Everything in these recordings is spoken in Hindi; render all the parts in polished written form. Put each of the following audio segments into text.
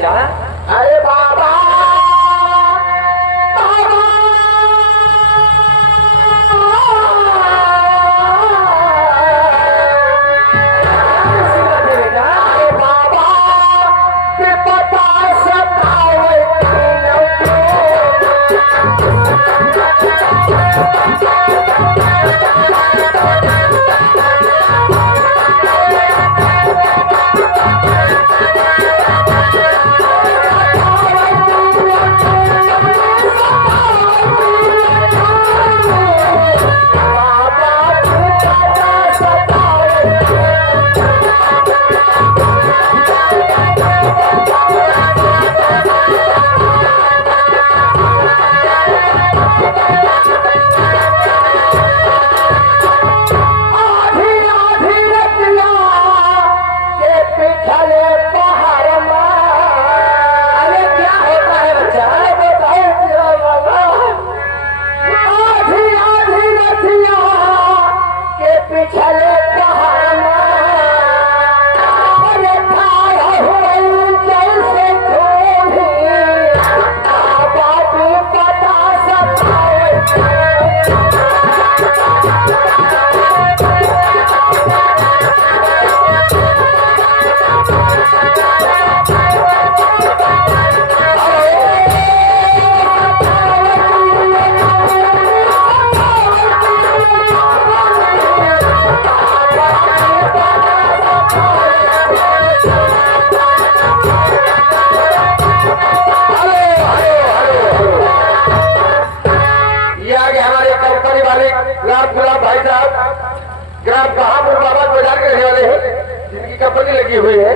बच्चा? अरे बाबा कंपनी लगी हुई है,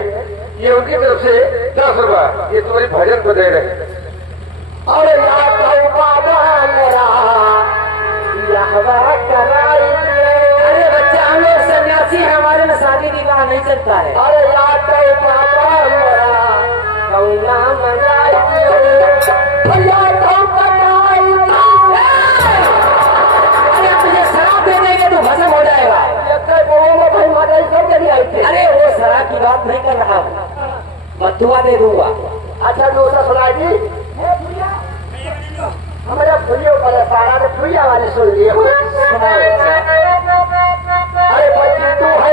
ये उनकी तरफ से 10 रुपया ये तुम्हारी भजन को दे रहे हैं। और अरे बच्चा हम लोग सन्यासी हैं, हमारे में शादी विवाह नहीं चलता है। अरे तुझे शराब दे देंगे तो भजन हो जाएगा। अरे वो शराब की बात नहीं कर रहा हूँ, मथुआ दे दूंगा। अच्छा दूसरा सुना जी, हमारे फुलियों पर सारा ने फुलिया वाले सुन लिए। अरे बच्ची तू है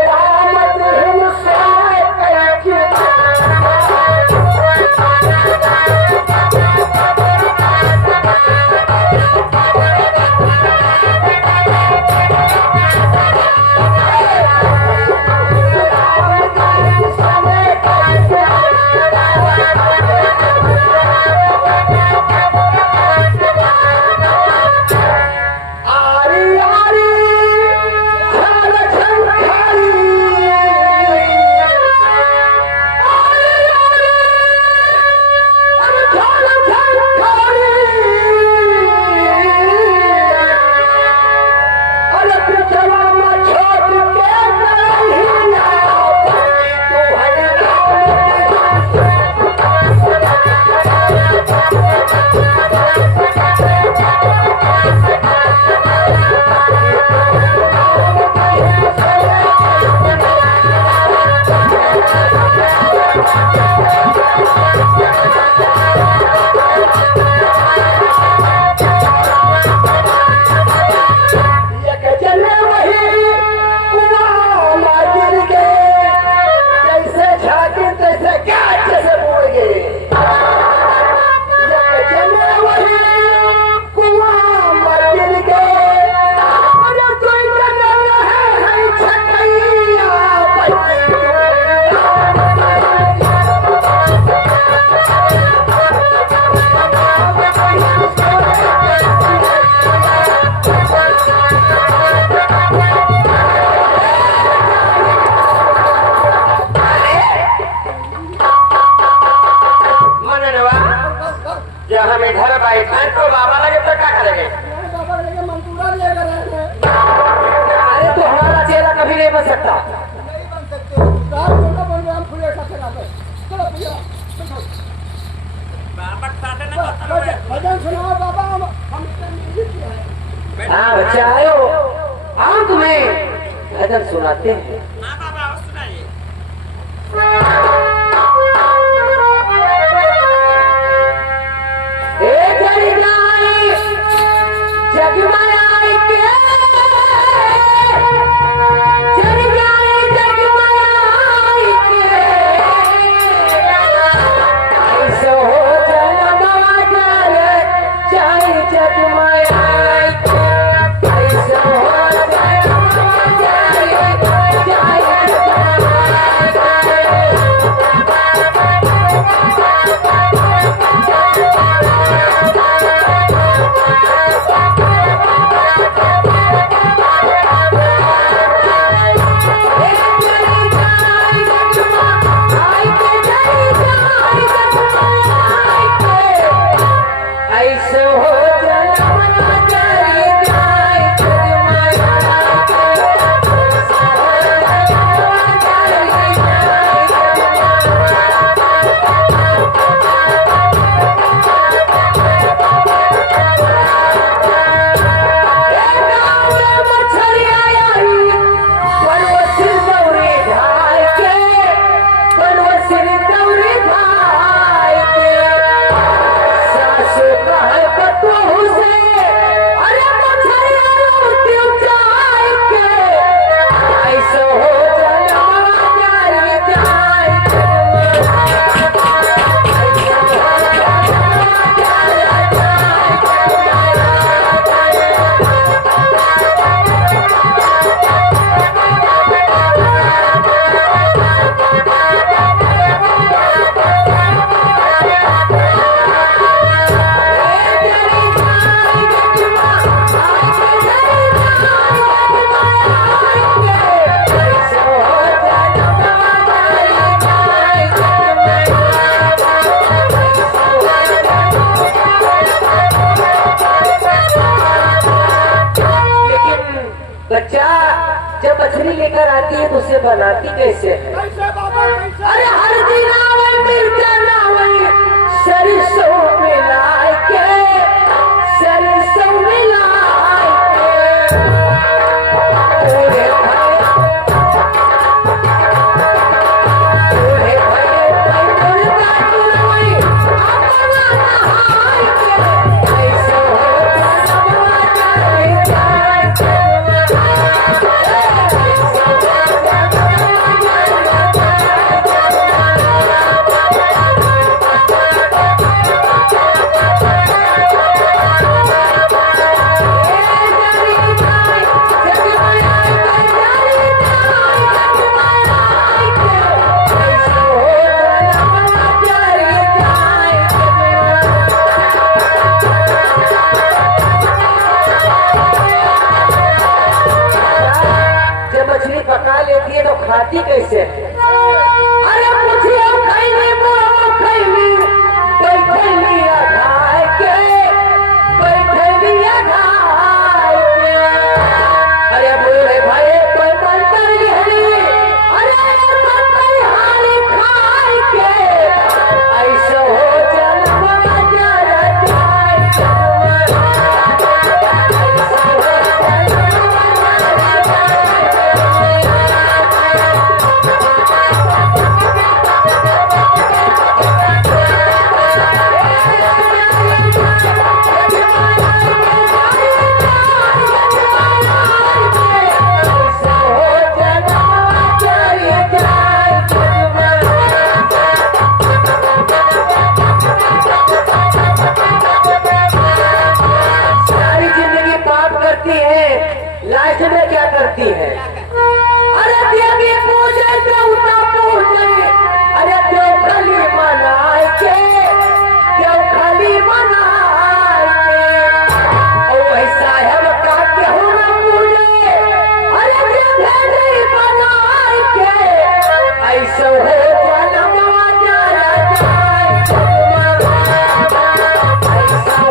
हाँ बच्चा आयो, आओ तुम्हें भजन सुनाते हैं। हाँ बाबा सुनाइए। बनाती कैसे है? अरे हल्दी नावल मिर्चा नावल सरसों मिलाए के, सरसों मिलाए के ओरे भाई मुर्गा चुरई अपना नहाए के, ऐसे हो पका लेती है तो खाती कैसे है? अरे मुझे खैली मोह खैली बैठली अघाय के, बैठली अघाय के। अरे बूढ़े भाई कोई मंत्र लिहरी, अरे मंत्र हारी खाए के, ऐसे हो जलवा जरा जाए लास्ट में क्या करती है? अरे देवी पूजे देवता पूजे, अरे देव खाली मनाए के, देव खाली मनाए के। ओ ऐसा है बता के हो ना पूजे, अरे देव नहीं बनाए के, ऐसा हो जनवा जरा जाए, ऐसा हो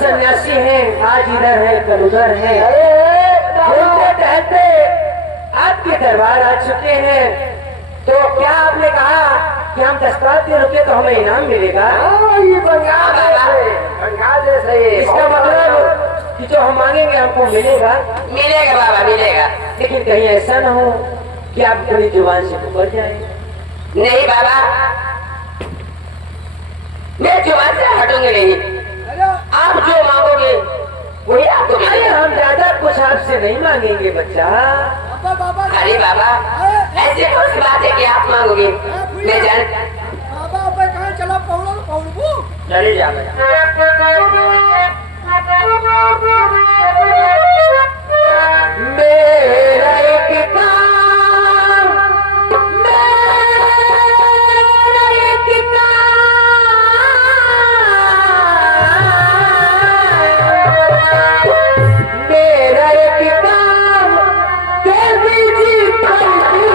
सन्यासी हैं, आज इधर है कल उधर है, घूमते टहलते आपके दरबार आ चुके हैं। तो क्या आपने कहा कि हम 10 दिन रुके तो हमें इनाम मिलेगा? ये बंगाल जैसे इसका मतलब कि जो हम मांगेंगे हमको मिलेगा? मिलेगा बाबा मिलेगा। लेकिन कहीं ऐसा ना हो कि आप अपनी जुबान से मुकर जाए। नहीं बाबा, मैं जुबान से हटूंगी नहीं। आप जो मांगोगे वही आपको अरे मिलेगा। हम ज्यादा कुछ आपसे नहीं मांगेंगे बच्चा। अरे बाबा, ऐसी कौन सी बात है कि आप मांगोगे? मैं जान चले जा मेरा एक काम, मेरा एक काम, मेरा एक काम देवी जी कर दी।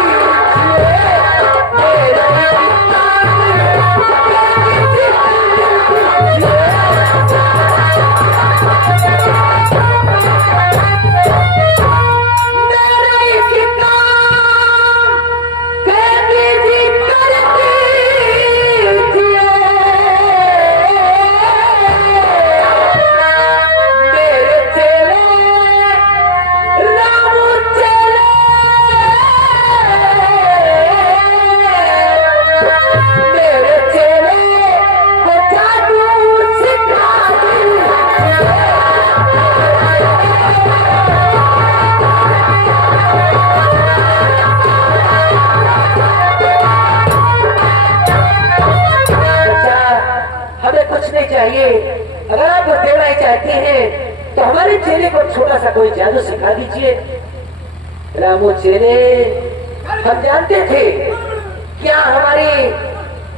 कुछ नहीं चाहिए। अगर आप देना ही चाहते हैं तो हमारे चेले को छोटा सा कोई जादू सिखा दीजिए। रामू चेले, हम जानते थे क्या हमारी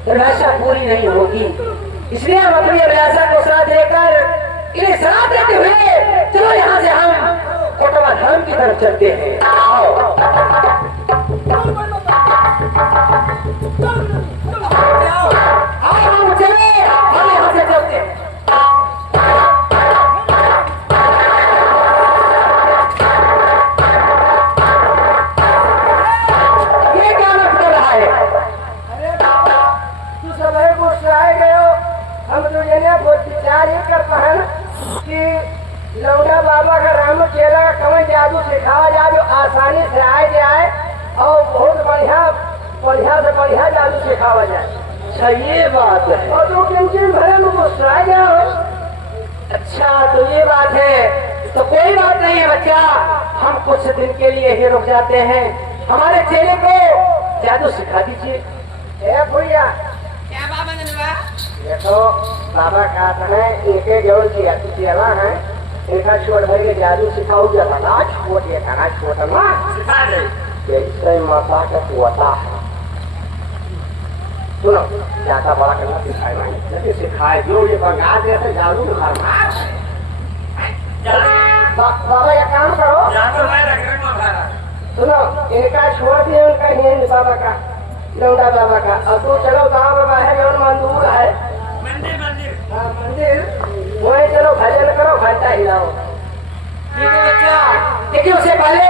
अभिलाषा पूरी नहीं होगी, इसलिए हम अपनी अभिलाषा को साथ लेकर इन्हें साथ देते हुए चलो यहाँ से हम कोटवा धाम की तरफ चलते हैं। आओ रामू चेले, हम यहाँ से चलते हैं। लौंडा बाबा का राम चेला का कवन जादू सिखाया जाए जो आसानी से आए जाए और बहुत बढ़िया बढ़िया से बढ़िया जादू सिखावा जाए। अच्छा ये बात है। और तो किन भरे में गुस्साए जाओ। अच्छा तो ये बात है, तो कोई बात नहीं है बच्चा, हम कुछ दिन के लिए ही रुक जाते हैं। हमारे चेले को जादू सिखा दीजिए। भैया क्या बाबा नंदवा? देखो बाबा कहते हैं एक एक जोड़ किया चेला है एक छोड़ भर के जादू सिखाऊ जाता ना छोड़ ये खाना छोड़ना सिखा दे। जैसे माता का पोता है। सुनो ज्यादा बड़ा करना सिखाए जैसे सिखाए जो ये बंगा देते जादू करना। बाबा ये काम करो, जादू मैं रगड़ में भरा। सुनो इनका छोड़ दिए उनका हिंद बाबा का लौंडा बाबा का। अब तो चलो गाँव में बाहर जौन मंदिर है मंदिर मंदिर हाँ मंदिर वहीं चलो भजन करो घंटा हिलाओ। ठीक है बच्चा, लेकिन उससे पहले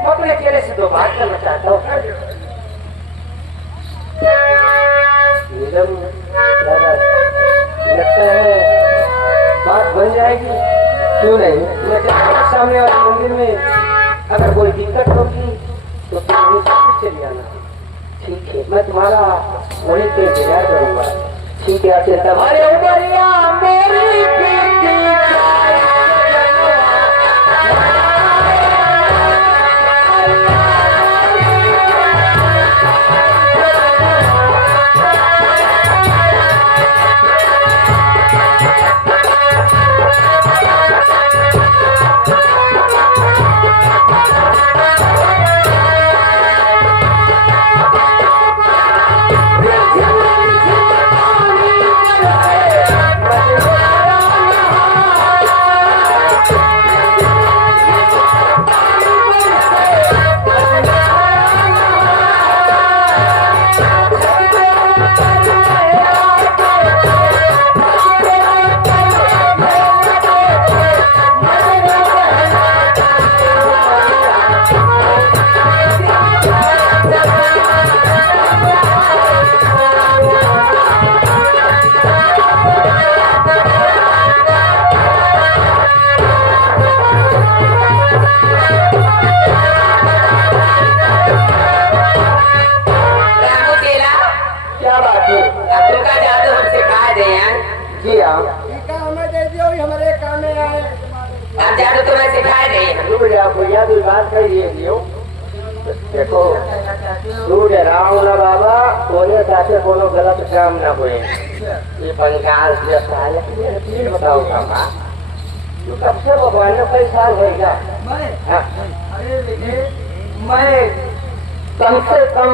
मैं अपने चेले से 2 बात करना चाहता हूँ। लगता है बात बन जाएगी। क्यों नहीं, मैं सामने वाले मंदिर में अगर कोई दिक्कत होगी तो तुम चले आना। ठीक है, मैं तुम्हारा वहीं पे इंतजार करूंगा। ठीक है, आप चिंता मत अरे उमरिया मेरी बेटी जाए भैया भी बात करिए। देखो सूर्य राम ना बाबा कोने साथे कोनो गलत काम ना हुए। ये बंगाल से बताओ बाबा तू कब से भगवान ने कई साल होगा? मैं कम से कम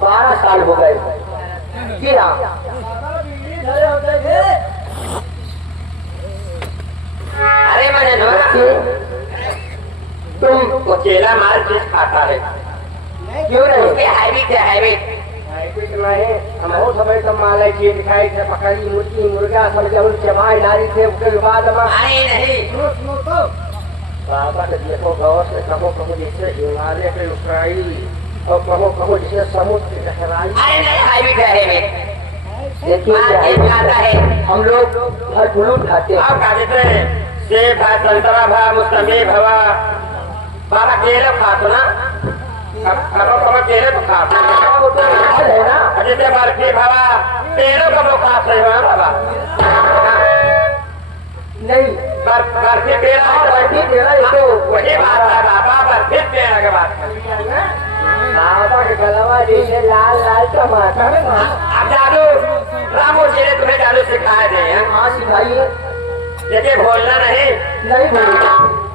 12 साल हो गए। जी हाँ, अरे मैंने तुम चेला माल चीज खाता है क्यों नहीं? उसके हैबिट है हैबिट। हम समय तो माले चीज खाई थे, पकड़ी मुर्गी मुर्गा सब जब जमाई नारी थे उसके बाद नहीं बाबा ने देखो गौर से कहो कहो जैसे हिमालय के ऊंचाई और कहो कहो जैसे समुद्र की गहराई। अरे नहीं हैबिट है हैबिट। देखिए खाता है हम लोग फल फूल खाते हैं। आप खाते थे सेब है संतरा भा मुस्तमी भवा बाबा केले खाते ना कब केले तो खाते है ना? जैसे बर्फी भवा पेड़ों कब खाते हैं बाबा नहीं बर्फी पेड़ा बर्फी पेड़ा ये तो वही बात है बाबा बर्फी पेड़ा की बात बाबा के गलवा जैसे लाल लाल टमाटर। अब जादू रामू जी ने तुम्हें जादू सिखाए थे हैं हाँ सिखाइए। देखिए बोलना नहीं नहीं बोलिए।